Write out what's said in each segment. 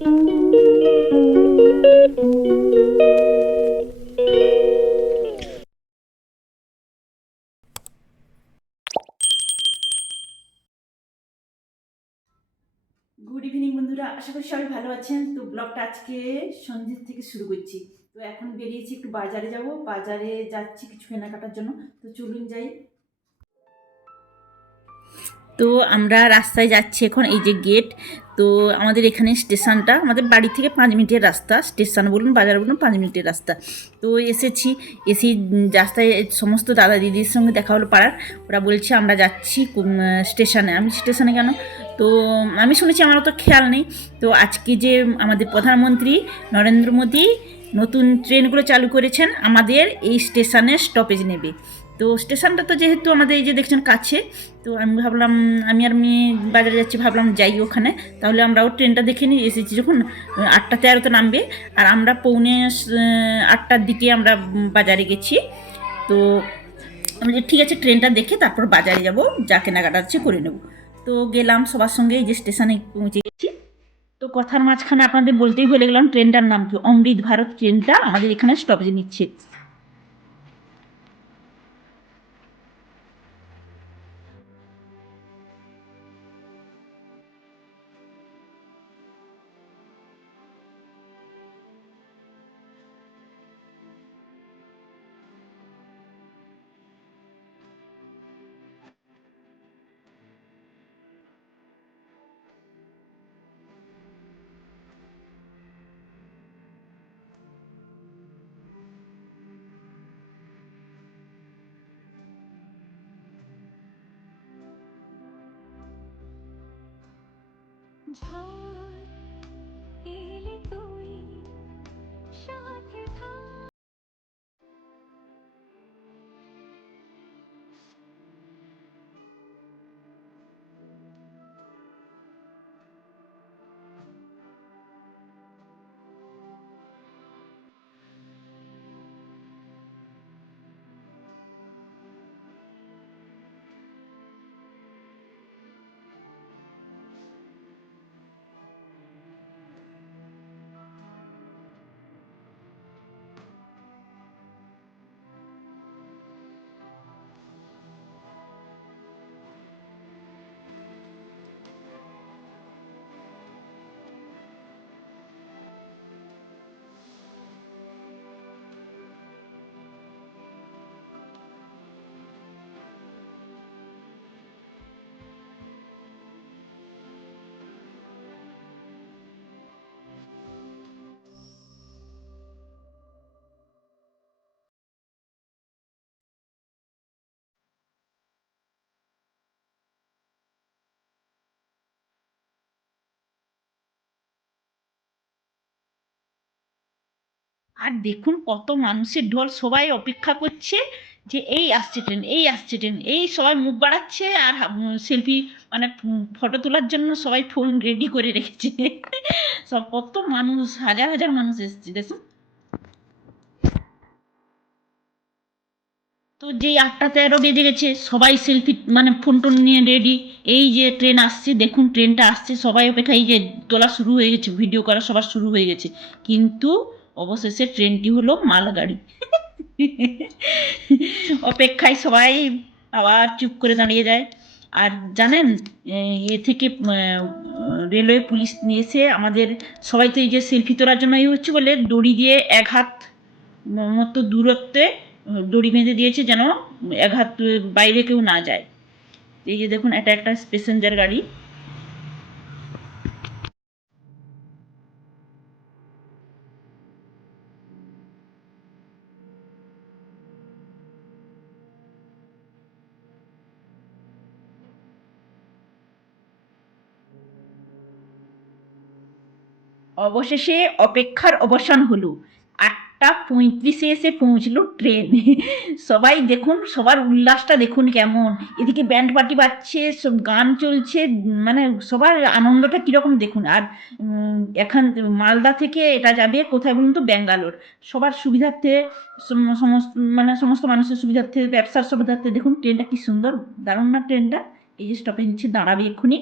Good evening বন্ধুরা, আশা করি সবাই ভালো আছেন। তো ব্লগটা আজকে সন্ধ্যের থেকে শুরু করছি। তো এখন বেরিয়েছি, একটু বাজারে যাব, বাজারে যাচ্ছি কিছু কেনাকাটার জন্য। তো চলুন যাই। তো আমরা রাস্তায় যাচ্ছি এখন, এই যে গেট। তো আমাদের এখানে স্টেশনটা আমাদের বাড়ি থেকে 5 মিনিটের রাস্তা, স্টেশন বলুন বাজার বলুন 5 মিনিটের রাস্তা। তো এসে রাস্তায় সমস্ত দাদা দিদির সঙ্গে দেখা হলো পাড়ার। ওরা বলছে আমরা যাচ্ছি স্টেশনে। আমি স্টেশনে কেন? তো আমি শুনেছি, আমারও তো খেয়াল নেই। তো আজকে যে আমাদের প্রধানমন্ত্রী নরেন্দ্র মোদী নতুন ট্রেনগুলো চালু করেছেন, আমাদের এই স্টেশনে স্টপেজ নেবে। তো স্টেশনটা তো যেহেতু আমাদের এই যে দেখছেন কাছে, তো আমি ভাবলাম, আমি আর মেয়ে বাজারে যাচ্ছি, ভাবলাম যাই ওখানে, তাহলে আমরাও ট্রেনটা দেখে নিই। এসেছি যখন 8টা 13তে নামবে, আর আমরা পৌনে 8টার দিকে আমরা বাজারে গেছি। তো আমি যে ঠিক আছে, ট্রেনটা দেখে তারপর বাজারে যাব, যা কেনাকাটা আছে করে নেব। তো গেলাম সবার সঙ্গে, এই যে স্টেশনে পৌঁছে গেছি। তো কথার মাঝখানে আপনাদের বলতেই ভুলে গেলাম, ট্রেনটার নাম কি, অমৃত ভারত ট্রেনটা আমাদের এখানে স্টপেজে নিচ্ছে। আর দেখুন কত মানুষের ঢল, সবাই অপেক্ষা করছে যে এই আসছে ট্রেন, এই আসছে ট্রেন, এই সবাই মুখ বাড়াচ্ছে আর সেলফি, মানে ফটো তোলার জন্য সবাই ফোন রেডি করে রেখেছে। সব কত মানুষ, হাজার হাজার মানুষ এসছে দেখুন। তো যেই 8টা 13 বেজে গেছে, সবাই সেলফি মানে ফোন টোন নিয়ে রেডি। এই যে ট্রেন আসছে, দেখুন ট্রেনটা আসছে, সবাই অপেক্ষা, এই যে তোলা শুরু হয়ে গেছে, ভিডিও করা সবার শুরু হয়ে গেছে। কিন্তু অবশেষে ট্রেনটি হলো মালগাড়ি। অপেক্ষায় সবাই আবার চুপ করে দাঁড়িয়ে যায়। আর জানেন, এ থেকে রেলওয়ে পুলিশ নিয়ে এসে আমাদের সবাই, তো এই যে সেলফি তোলার জন্য হচ্ছে বলে দড়ি দিয়ে 1 হাত মতো দূরত্বে দড়ি বেঁধে দিয়েছে, যেন 1 হাত বাইরে কেউ না যায়। এই যে দেখুন, এটা একটা প্যাসেঞ্জার গাড়ি। অবশেষে অপেক্ষার অবসান হলো। 8টা 35-এ এসে পৌঁছলো ট্রেন। সবাই দেখুন, সবার উল্লাসটা দেখুন কেমন। এদিকে ব্যান্ড পার্টি বাজছে, সব গান চলছে, মানে সবার আনন্দটা কীরকম দেখুন। আর এখান মালদা থেকে এটা যাবে কোথায় বলুন তো, ব্যাঙ্গালোর। সবার সুবিধার্থে, সমস্ত মানে সমস্ত মানুষের সুবিধার্থে, ব্যবসার সুবিধার্থে, দেখুন ট্রেনটা কি সুন্দর, দারুণ না ট্রেনটা? এই যে স্টপেজ নিচ্ছে, দাঁড়াবে এক্ষুনি।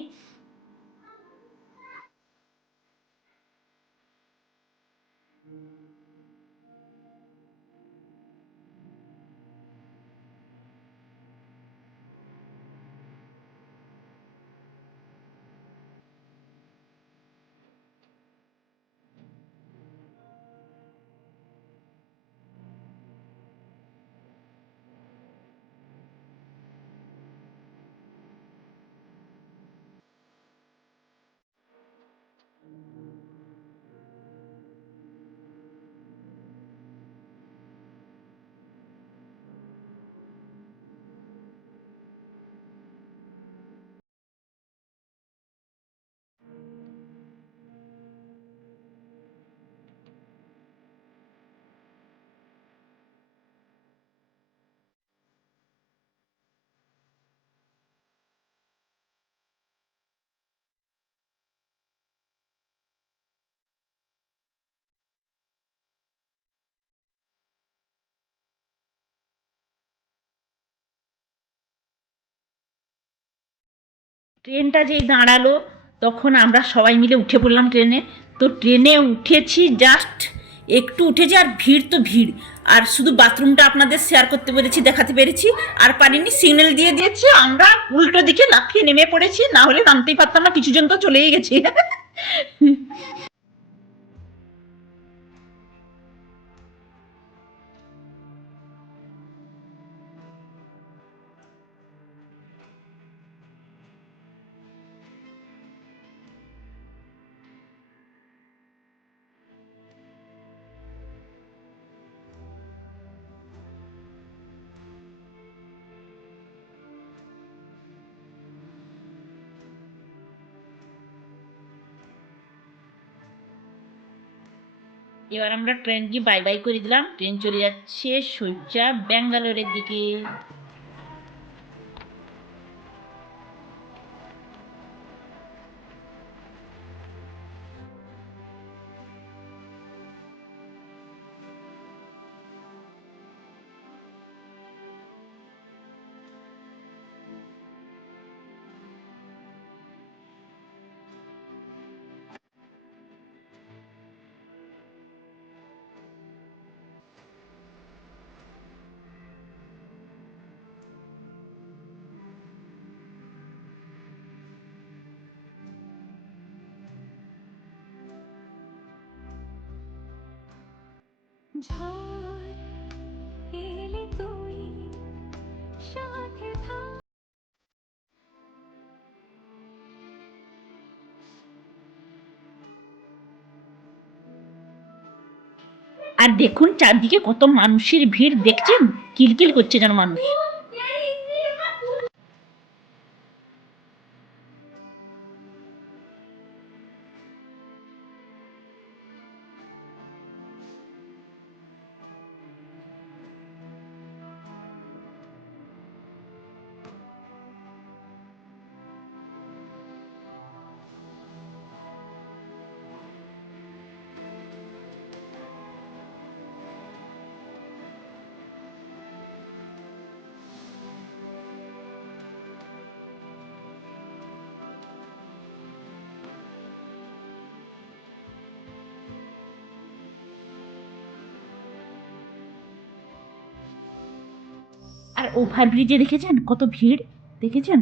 ট্রেনটা যেই দাঁড়ালো তখন আমরা সবাই মিলে উঠে পড়লাম ট্রেনে। তো ট্রেনে উঠেছি, জাস্ট একটু উঠেছি আর ভিড় তো ভিড়। আর শুধু বাথরুমটা আপনাদের শেয়ার করতে পেরেছি, দেখাতে পেরেছি, আর পারিনি। সিগন্যাল দিয়ে দিয়েছে, আমরা উল্টো দিকে লাফিয়ে নেমে পড়েছি, না হলে নামতেই পারতাম না, কিছুজন তো চলেই গেছি। এবার আমরা ট্রেনকে বাই বাই করে দিলাম, ট্রেন চলে যাচ্ছে সোজা ব্যাঙ্গালোরের দিকে। ঝড় এলে তুই সাথে থাক। আর দেখুন চারদিকে কত মানুষের ভিড়, দেখছেন? কিলকিল করছে যেন মানুষ। আর ওভারব্রিজে দেখেছেন কত ভিড়, দেখেছেন?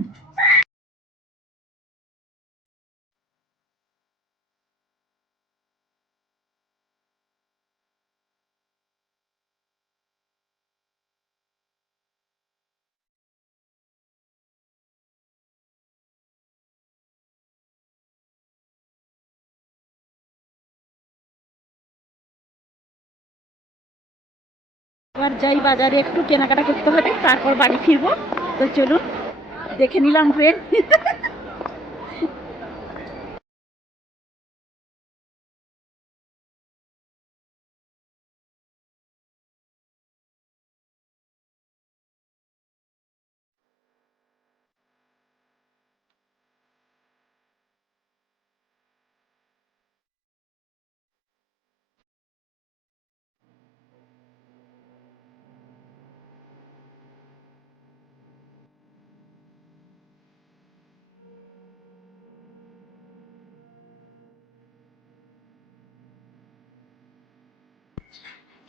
এবার যাই বাজারে, একটু কেনাকাটা করতে হবে, তারপর বাড়ি ফিরবো। তো চলুন, দেখে নিলাম ট্রেন।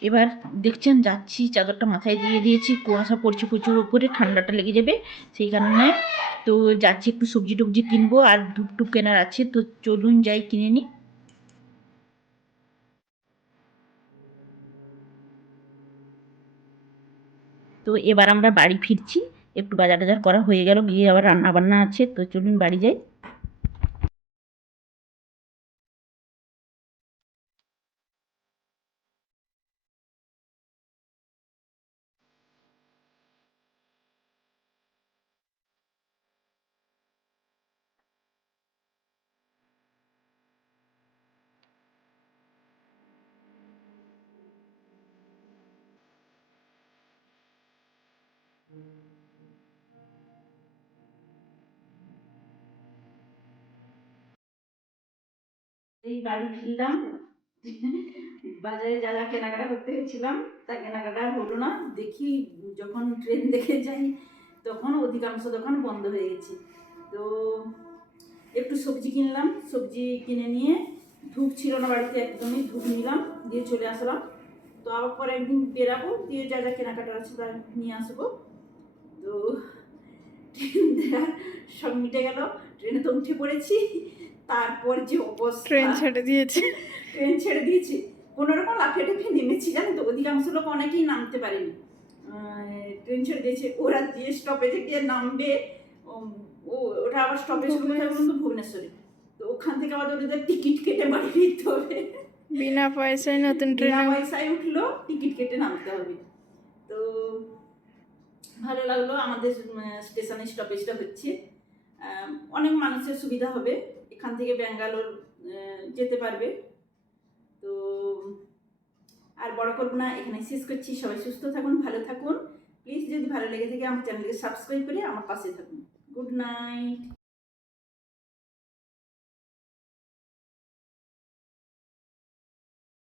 এবার দেখছেন যাচ্ছি, চাদরটা মাথায় দিয়ে দিয়েছি, কুয়াশা পড়ছে প্রচুর, উপরে ঠান্ডাটা লেগে যাবে সেই কারণে। তো যাচ্ছি, একটু সবজি টবজি কিনবো আর ধূপ টুপ কেনার আছে, তো চলুন যাই কিনে নিই। তো এবার আমরা বাড়ি ফিরছি, একটু বাজার টাজার করা হয়ে গেল, গিয়ে আবার রান্না বান্না আছে, তো চলুন বাড়ি যাই। এই বাড়ি ফিরলাম, বাজারে যা যা কেনাকাটা করতে গেছিলাম তা কেনাকাটা হলো না। দেখি যখন ট্রেন দেখে যাই তখন অধিকাংশ দোকান বন্ধ হয়ে গেছে। তো একটু সবজি কিনলাম, সবজি কিনে নিয়ে ধূপ ছিল না বাড়িতে, একদমই ধূপ নিলাম, দিয়ে চলে আসলাম। তো আবার পরে একদিন বেরাবো, দিয়ে যা যা কেনাকাটা আছে তা নিয়ে আসবো। তো ট্রেন দেখার সব মিটে গেল, ট্রেনে তো উঠে পড়েছি। তারপর যে অবস্থা, ট্রেন ছেড়ে দিয়েছে। ট্রেন ছেড়ে দিয়েছে, কোনো রকম লাফিয়ে টাফিয়ে নেমেছি, জানো তো, অধিকাংশ লোক অনেকেই নামতে পারেনি। ট্রেন ছেড়ে দিয়েছে, ওরা যে স্টপেজে গিয়ে নামবে, ওটা আবার স্টপেজ কোথায় বলুন তো, ভুবনেশ্বরে। তো ওখান থেকে আবার ওদের টিকিট কেটে বাড়ি ফিরতে হবে, বিনা পয়সায় নতুন বিনা ট্রেনে। পয়সায় উঠলো, টিকিট কেটে নামতে হবে। তো ভালো লাগলো, আমাদের স্টেশনের স্টপেজটা হচ্ছে, অনেক মানুষের সুবিধা হবে, এখান থেকে ব্যাঙ্গালোর যেতে পারবে। তো আর বড় করবো না, এখানে শেষ করছি। সবাই সুস্থ থাকুন, ভালো থাকুন। প্লিজ যদি ভালো লেগে থাকে আমার চ্যানেলকে সাবস্ক্রাইব করে আমার পাশে থাকুন। Good night.